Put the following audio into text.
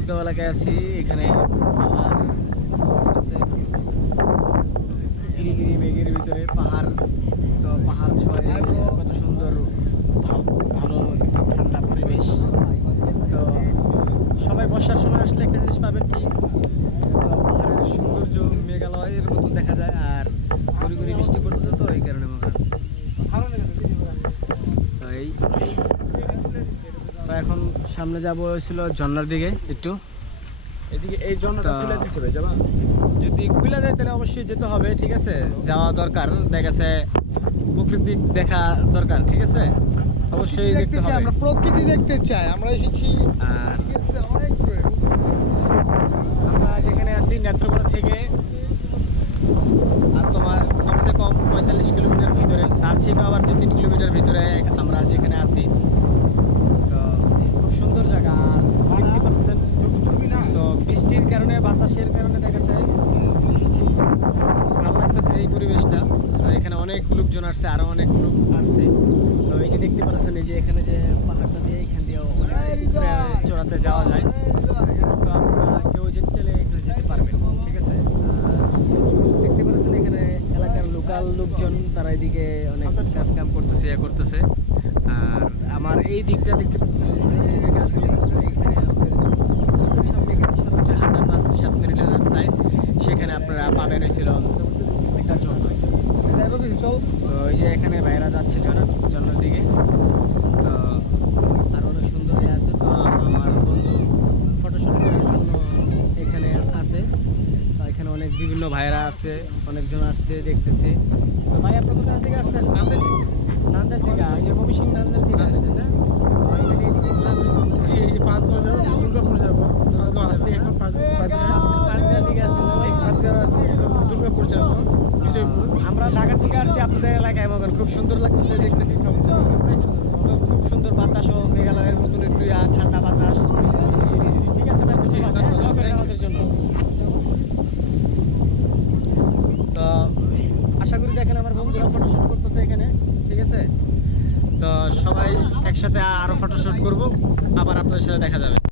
মাঝগাঁও এলাকায় আছি। এখানে পাহাড় আছে, গিরিগিরি মেঘের ভিতরে পাহাড়। তো পাহাড় ছোঁয়ায় কত সুন্দর ভালো ঠান্ডা পরিবেশ। তো সবাই বর্ষার সময় আসলে একটা জিনিস পাবেন কি, তো পাহাড়ের সৌন্দর্য মেঘালয়ের মতন দেখা যায়। আর গুড়ি গুড়ি বৃষ্টি পড়তেছে, তো এই কারণে মনে হয় তো এই তো এখন সামনে যাবো ছিল ঝর্ণার দিকে একটু। এদিকে এই ঝর্ণাটা খুলে দিছে ভাই, যাবা? যদি খুলে যায় তাহলে অবশ্যই যেতে হবে, ঠিক আছে, যাওয়া দরকার। দেখা গেছে প্রকৃতি দেখা দরকার, ঠিক আছে, অবশ্যই দেখতে হবে। আমরা প্রকৃতি দেখতে চাই, আমরা এসেছি আর অনেক দূরে। আমরা যেখানে আছি নেত্রকোনা থেকে আর তোমার কমসে কম 45 কিলোমিটার ভিতরে, তার থেকে আবার 2-3 কিলোমিটার ভিতরে আমরা যেখানে আছি। তো খুব সুন্দর জায়গা। আর দেখতে পাচ্ছেন তো বৃষ্টির কারণে, বাতাসের কারণে দেখা যায় ভালো লাগতেছে এই পরিবেশটা। তো এখানে অনেক লোকজন আসছে, আরো অনেক লোক আসছে। তো এই যে দেখতে পাচ্ছেন, এই যে এখানে যে পাহাড়টা দিয়ে, এখান দিয়ে চড়াতে যাওয়া যায়। তো আপনারা কেউ যেতে চাইলে এখানে যেতে পারবেন, ঠিক আছে। দেখতে পাচ্ছেন এখানে এলাকার লোকাল লোকজন, তারা এদিকে অনেক কাজ কাম করতেছে, ইয়ে করতেছে। আর আমার এই দিকটা দেখতে পাচ্ছেন, এই যে গাছগুলো আছে, এখানে সবচেয়ে হাঁটা 5-7 মিনিটের রাস্তায়, সেখানে আপনারা পাবেন হয়েছিল একটা ঝর্ণা। তো ওই যে এখানে বাইরা যাচ্ছে ঝর্ণার দিকে। তো আর অনেক সুন্দর ইয়ে আছে। তো আমার বন্ধু ফটোশুট করার জন্য এখানে আছে। তো এখানে অনেক বিভিন্ন ভাইরা আছে, অনেকজন আসছে, দেখতেছে। তো ভাই আপনার কোথা থেকে আসছেন? নান্দার থেকে, ওই যে মবিসিং নান্দার থেকে আসছেন না? এখানে এদিকে জি, এই 5 গাঁও যাবো, দুর্গাপুর যাবো। আছি এখন পাঁচগাঁ দিকে আসছেন না ভাই? 5 গাঁও আছি, এখন দুর্গাপুর যাবো, বিজয়পুর। আমরা ঢাকা থেকে আসছি আপনাদের এলাকায়, মগন খুব সুন্দর লাগতেছে, দেখতেছি তো খুব সুন্দর বাতাস ও মেঘালয়ের মতন একটু ঠান্ডা বাতাস। ঠিক আছে ভাই, দোয়া করেন আমাদের জন্য। তো আশা করি দেখেন আমার বন্ধুরা ফটোশুট করতেছে এখানে, ঠিক আছে। তো সবাই একসাথে আরো ফটোশুট করব, আবার আপনাদের সাথে দেখা যাবে।